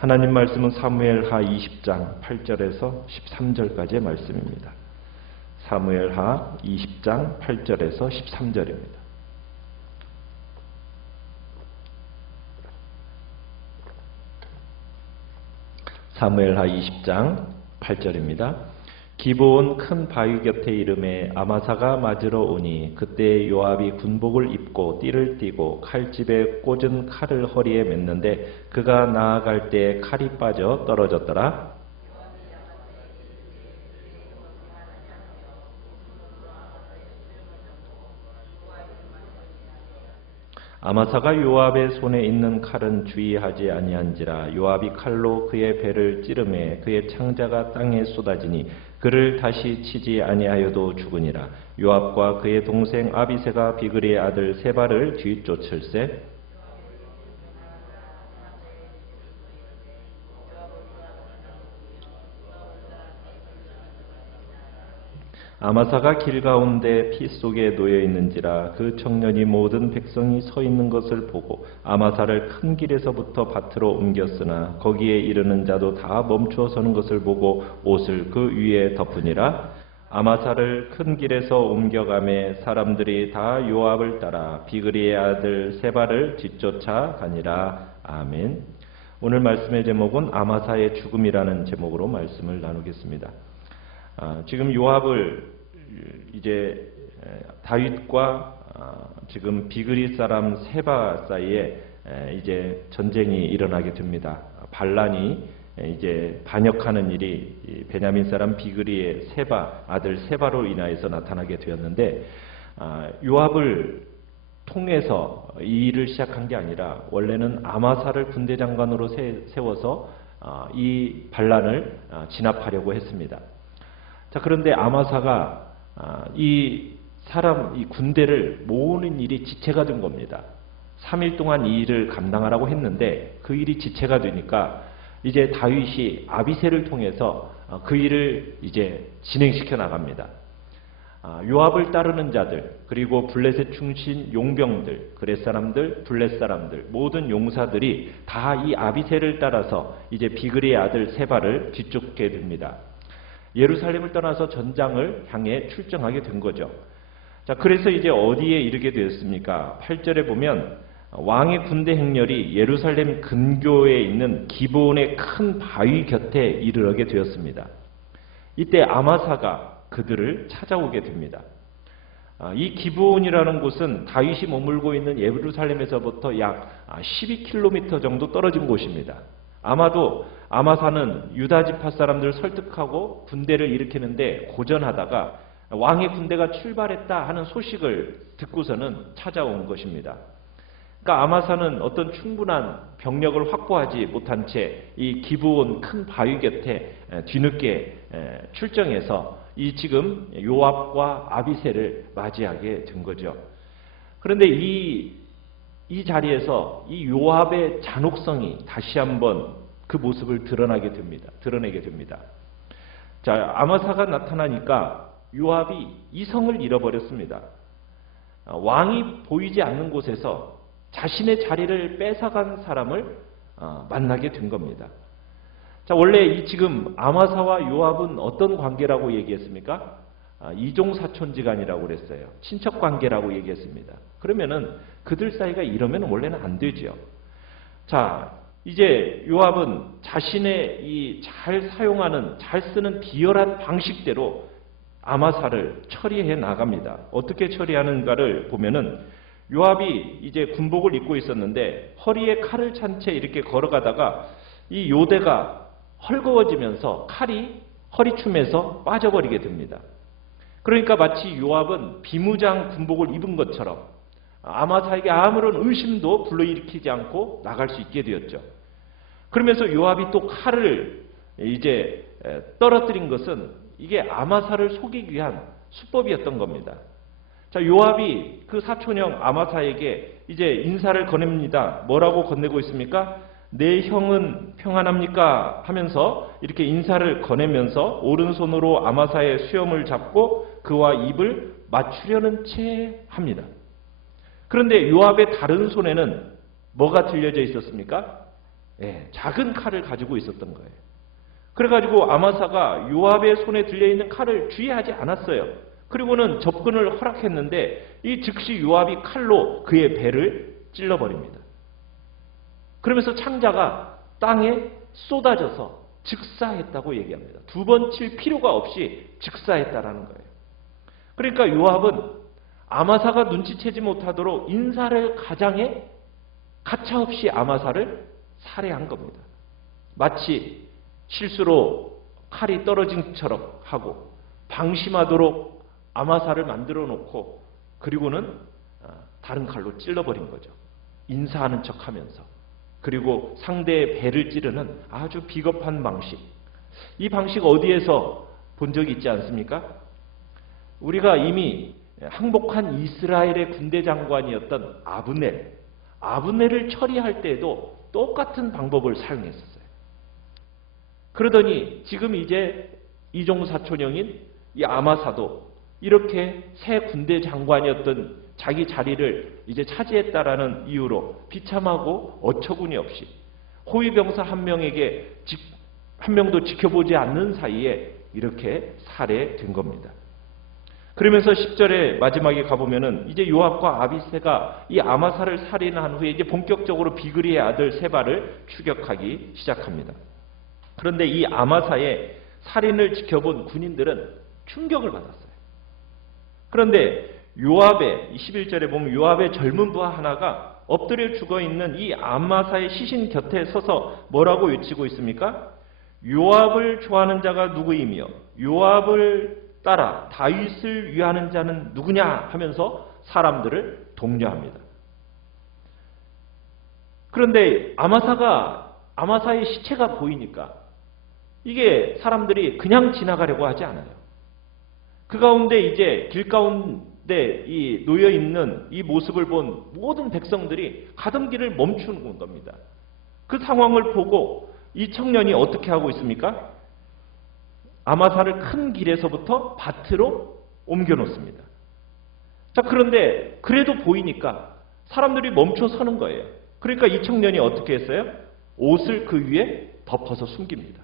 하나님 말씀은 사무엘하 20장 8절에서 13절까지의 말씀입니다. 사무엘하 20장 8절에서 13절입니다. 사무엘하 20장 8절입니다. 기브온 큰 바위 곁에 이름에 아마사가 맞으러 오니 그때 요압이 군복을 입고 띠를 띠고 칼집에 꽂은 칼을 허리에 맸는데 그가 나아갈 때 칼이 빠져 떨어졌더라. 아마사가 요압의 손에 있는 칼은 주의하지 아니한지라 요압이 칼로 그의 배를 찌르매 그의 창자가 땅에 쏟아지니 그를 다시 치지 아니하여도 죽으니라. 요압과 그의 동생 아비새가 비그리의 아들 세바를 뒤쫓을세 아마사가 길 가운데 피 속에 놓여 있는지라. 그 청년이 모든 백성이 서 있는 것을 보고 아마사를 큰 길에서부터 밭으로 옮겼으나 거기에 이르는 자도 다 멈추어 서는 것을 보고 옷을 그 위에 덮으니라. 아마사를 큰 길에서 옮겨가매 사람들이 다 요압을 따라 비그리의 아들 세바를 뒤쫓아 가니라. 아멘. 오늘 말씀의 제목은 아마사의 죽음이라는 제목으로 말씀을 나누겠습니다. 지금 요압을 이제 다윗과 지금 비그리 사람 세바 사이에 이제 전쟁이 일어나게 됩니다. 반란이 이제 반역하는 일이 베냐민 사람 비그리의 세바 아들 세바로 인하여서 나타나게 되었는데 요압을 통해서 이 일을 시작한 게 아니라 원래는 아마사를 군대 장관으로 세워서 이 반란을 진압하려고 했습니다. 자, 그런데 아마사가 이 군대를 모으는 일이 지체가 된 겁니다. 3일 동안 이 일을 감당하라고 했는데 그 일이 지체가 되니까 이제 다윗이 아비새를 통해서 그 일을 이제 진행시켜 나갑니다. 요압을 따르는 자들, 그리고 블레셋 충신 용병들, 그렛 사람들, 블레셋 사람들, 모든 용사들이 다 이 아비새를 따라서 이제 비그리의 아들 세바를 뒤쫓게 됩니다. 예루살렘을 떠나서 전장을 향해 출정하게 된 거죠. 자, 그래서 이제 어디에 이르게 되었습니까? 8절에 보면 왕의 군대 행렬이 예루살렘 근교에 있는 기브온의 큰 바위 곁에 이르게 되었습니다. 이때 아마사가 그들을 찾아오게 됩니다. 이 기브온이라는 곳은 다윗이 머물고 있는 예루살렘에서부터 약 12km 정도 떨어진 곳입니다. 아마도 아마사는 유다 지파 사람들을 설득하고 군대를 일으키는데 고전하다가 왕의 군대가 출발했다 하는 소식을 듣고서는 찾아온 것입니다. 그러니까 아마사는 어떤 충분한 병력을 확보하지 못한 채 이 기브온 큰 바위 곁에 뒤늦게 출정해서 이 지금 요압과 아비새를 맞이하게 된 거죠. 그런데 이 자리에서 이 요압의 잔혹성이 다시 한번 그 모습을 드러내게 됩니다. 자, 아마사가 나타나니까 요압이 이성을 잃어버렸습니다. 왕이 보이지 않는 곳에서 자신의 자리를 뺏어간 사람을 만나게 된 겁니다. 자, 원래 이 지금 아마사와 요압은 어떤 관계라고 얘기했습니까? 이종사촌지간이라고 그랬어요. 친척 관계라고 얘기했습니다. 그러면은 그들 사이가 이러면 원래는 안 되죠. 자, 이제 요압은 자신의 이 잘 쓰는 비열한 방식대로 아마사를 처리해 나갑니다. 어떻게 처리하는가를 보면은 요압이 이제 군복을 입고 있었는데 허리에 칼을 찬 채 이렇게 걸어가다가 이 요대가 헐거워지면서 칼이 허리춤에서 빠져버리게 됩니다. 그러니까 마치 요압은 비무장 군복을 입은 것처럼 아마사에게 아무런 의심도 불러일으키지 않고 나갈 수 있게 되었죠. 그러면서 요압이 또 칼을 이제 떨어뜨린 것은 이게 아마사를 속이기 위한 수법이었던 겁니다. 자, 요압이 그 사촌형 아마사에게 이제 인사를 건넵니다. 뭐라고 건네고 있습니까? 내 형은 평안합니까? 하면서 이렇게 인사를 건네면서 오른손으로 아마사의 수염을 잡고 그와 입을 맞추려는 채 합니다. 그런데 요압의 다른 손에는 뭐가 들려져 있었습니까? 작은 칼을 가지고 있었던 거예요. 그래가지고 아마사가 요압의 손에 들려있는 칼을 주의하지 않았어요. 그리고는 접근을 허락했는데 이 즉시 요압이 칼로 그의 배를 찔러버립니다. 그러면서 창자가 땅에 쏟아져서 즉사했다고 얘기합니다. 두 번 칠 필요가 없이 즉사했다라는 거예요. 그러니까 요압은 아마사가 눈치채지 못하도록 인사를 가장해 가차없이 아마사를 살해한 겁니다. 마치 실수로 칼이 떨어진 것처럼 하고 방심하도록 아마사를 만들어 놓고 그리고는 다른 칼로 찔러버린 거죠. 인사하는 척하면서. 그리고 상대의 배를 찌르는 아주 비겁한 방식. 이 방식 어디에서 본 적이 있지 않습니까? 우리가 이미 항복한 이스라엘의 군대 장관이었던 아브넬을 처리할 때에도 똑같은 방법을 사용했었어요. 그러더니 지금 이제 이종사촌형인 이 아마사도 이렇게 새 군대 장관이었던 자기 자리를 이제 차지했다라는 이유로 비참하고 어처구니 없이 호위병사 한 명도 지켜보지 않는 사이에 이렇게 살해된 겁니다. 그러면서 10절에 마지막에 가보면은 이제 요압과 아비새가 이 아마사를 살인한 후에 이제 본격적으로 비그리의 아들 세바를 추격하기 시작합니다. 그런데 이 아마사의 살인을 지켜본 군인들은 충격을 받았어요. 그런데 요압의 11절에 보면 요압의 젊은 부하 하나가 엎드려 죽어있는 이 아마사의 시신 곁에 서서 뭐라고 외치고 있습니까? 요압을 좋아하는 자가 누구이며 요압을 따라 다윗을 위하는 자는 누구냐 하면서 사람들을 독려합니다. 그런데 아마사의 시체가 보이니까 이게 사람들이 그냥 지나가려고 하지 않아요. 그 가운데 이제 길 가운데 이 놓여 있는 이 모습을 본 모든 백성들이 가던 길을 멈추는 겁니다. 그 상황을 보고 이 청년이 어떻게 하고 있습니까? 아마사를 큰 길에서부터 밭으로 옮겨 놓습니다. 자, 그런데 그래도 보이니까 사람들이 멈춰 서는 거예요. 그러니까 이 청년이 어떻게 했어요? 옷을 그 위에 덮어서 숨깁니다.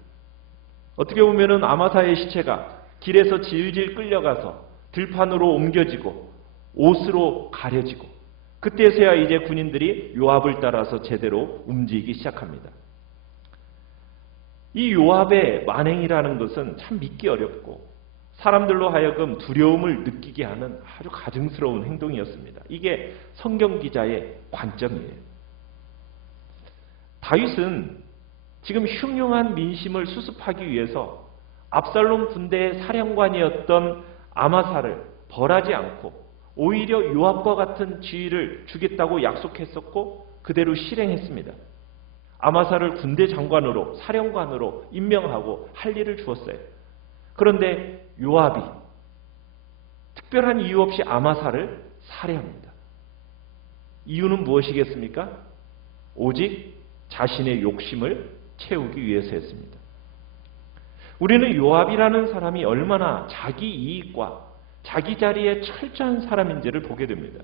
어떻게 보면은 아마사의 시체가 길에서 질질 끌려가서 들판으로 옮겨지고 옷으로 가려지고 그때서야 이제 군인들이 요압을 따라서 제대로 움직이기 시작합니다. 이 요압의 만행이라는 것은 참 믿기 어렵고 사람들로 하여금 두려움을 느끼게 하는 아주 가증스러운 행동이었습니다. 이게 성경 기자의 관점이에요. 다윗은 지금 흉흉한 민심을 수습하기 위해서 압살롬 군대의 사령관이었던 아마사를 벌하지 않고 오히려 요압과 같은 지위를 주겠다고 약속했었고 그대로 실행했습니다. 아마사를 군대 장관으로 사령관으로 임명하고 할 일을 주었어요. 그런데 요압이 특별한 이유 없이 아마사를 살해합니다. 이유는 무엇이겠습니까? 오직 자신의 욕심을 채우기 위해서였습니다. 우리는 요압이라는 사람이 얼마나 자기 이익과 자기 자리에 철저한 사람인지를 보게 됩니다.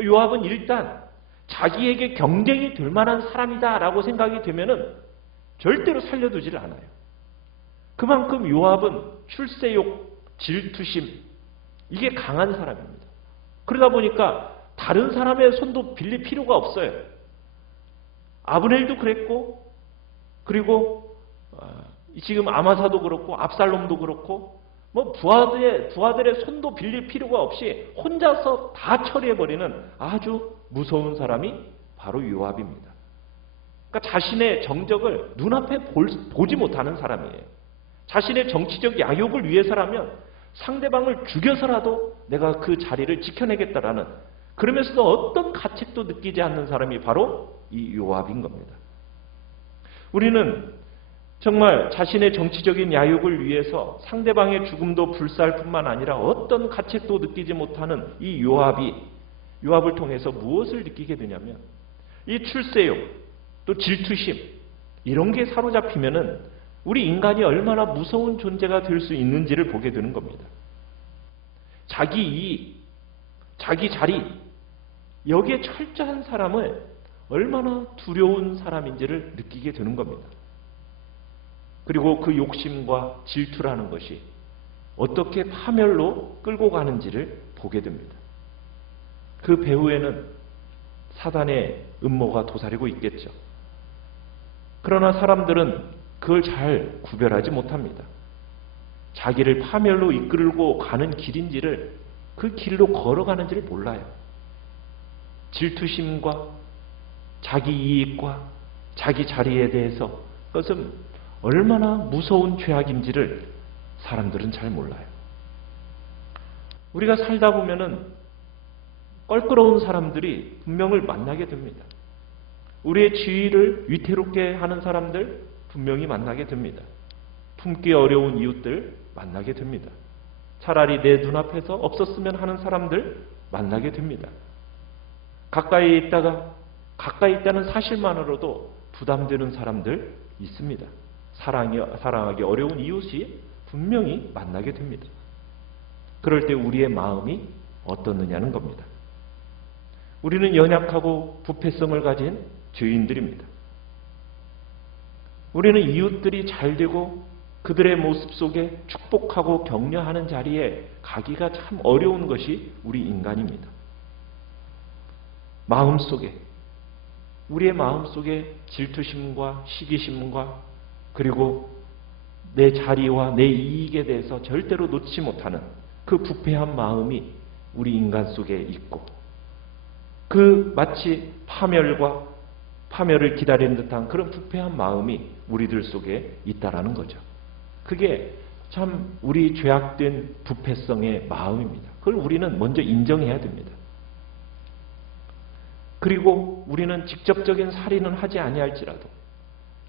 요압은 일단 자기에게 경쟁이 될 만한 사람이다라고 생각이 되면은 절대로 살려두질 않아요. 그만큼 요압은 출세욕, 질투심 이게 강한 사람입니다. 그러다 보니까 다른 사람의 손도 빌릴 필요가 없어요. 아브넬도 그랬고 그리고 지금 아마사도 그렇고 압살롬도 그렇고 뭐 부하들의 손도 빌릴 필요가 없이 혼자서 다 처리해버리는 아주 무서운 사람이 바로 요압입니다. 그러니까 자신의 정적을 눈앞에 보지 못하는 사람이에요. 자신의 정치적 야욕을 위해서라면 상대방을 죽여서라도 내가 그 자리를 지켜내겠다라는 그러면서도 어떤 가책도 느끼지 않는 사람이 바로 이 요압인 겁니다. 우리는 정말 자신의 정치적인 야욕을 위해서 상대방의 죽음도 불사할 뿐만 아니라 어떤 가책도 느끼지 못하는 이 요압을 통해서 무엇을 느끼게 되냐면 이 출세욕 또 질투심 이런 게 사로잡히면은 우리 인간이 얼마나 무서운 존재가 될 수 있는지를 보게 되는 겁니다. 자기 이익, 자기 자리 여기에 철저한 사람을 얼마나 두려운 사람인지를 느끼게 되는 겁니다. 그리고 그 욕심과 질투라는 것이 어떻게 파멸로 끌고 가는지를 보게 됩니다. 그 배후에는 사단의 음모가 도사리고 있겠죠. 그러나 사람들은 그걸 잘 구별하지 못합니다. 자기를 파멸로 이끌고 가는 길인지를, 그 길로 걸어가는지를 몰라요. 질투심과 자기 이익과 자기 자리에 대해서 그것은 얼마나 무서운 죄악인지를 사람들은 잘 몰라요. 우리가 살다 보면은 껄끄러운 사람들이 분명을 만나게 됩니다. 우리의 지위를 위태롭게 하는 사람들 분명히 만나게 됩니다. 품기 어려운 이웃들 만나게 됩니다. 차라리 내 눈앞에서 없었으면 하는 사람들 만나게 됩니다. 가까이 있다는 사실만으로도 부담되는 사람들 있습니다. 사랑하기 어려운 이웃이 분명히 만나게 됩니다. 그럴 때 우리의 마음이 어떻느냐는 겁니다. 우리는 연약하고 부패성을 가진 죄인들입니다. 우리는 이웃들이 잘 되고 그들의 모습 속에 축복하고 격려하는 자리에 가기가 참 어려운 것이 우리 인간입니다. 우리의 마음속에 질투심과 시기심과 그리고 내 자리와 내 이익에 대해서 절대로 놓지 못하는 그 부패한 마음이 우리 인간 속에 있고, 그 마치 파멸을 기다리는 듯한 그런 부패한 마음이 우리들 속에 있다라는 거죠. 그게 참 우리 죄악된 부패성의 마음입니다. 그걸 우리는 먼저 인정해야 됩니다. 그리고 우리는 직접적인 살인은 하지 아니할지라도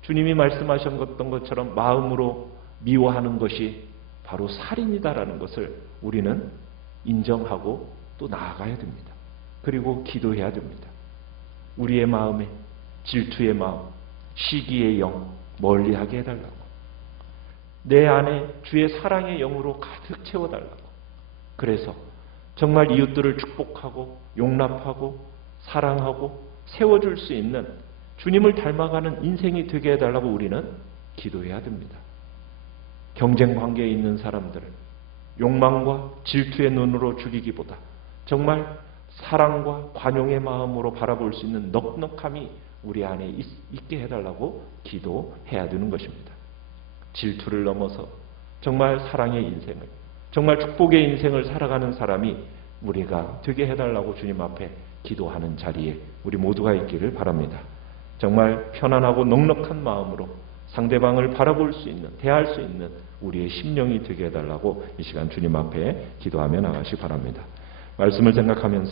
주님이 말씀하셨던 것처럼 마음으로 미워하는 것이 바로 살인이다라는 것을 우리는 인정하고 또 나아가야 됩니다. 그리고 기도해야 됩니다. 우리의 마음에 질투의 마음, 시기의 영 멀리하게 해달라고, 내 안에 주의 사랑의 영으로 가득 채워달라고, 그래서 정말 이웃들을 축복하고 용납하고 사랑하고 세워줄 수 있는 주님을 닮아가는 인생이 되게 해달라고 우리는 기도해야 됩니다. 경쟁 관계에 있는 사람들을 욕망과 질투의 눈으로 죽이기보다 정말 사랑과 관용의 마음으로 바라볼 수 있는 넉넉함이 우리 안에 있게 해달라고 기도해야 되는 것입니다. 질투를 넘어서 정말 사랑의 인생을, 정말 축복의 인생을 살아가는 사람이 우리가 되게 해달라고 주님 앞에 기도하는 자리에 우리 모두가 있기를 바랍니다. 정말 편안하고 넉넉한 마음으로 상대방을 바라볼 수 있는, 대할 수 있는 우리의 심령이 되게 해달라고 이 시간 주님 앞에 기도하며 나가시기 바랍니다. 말씀을 생각하면서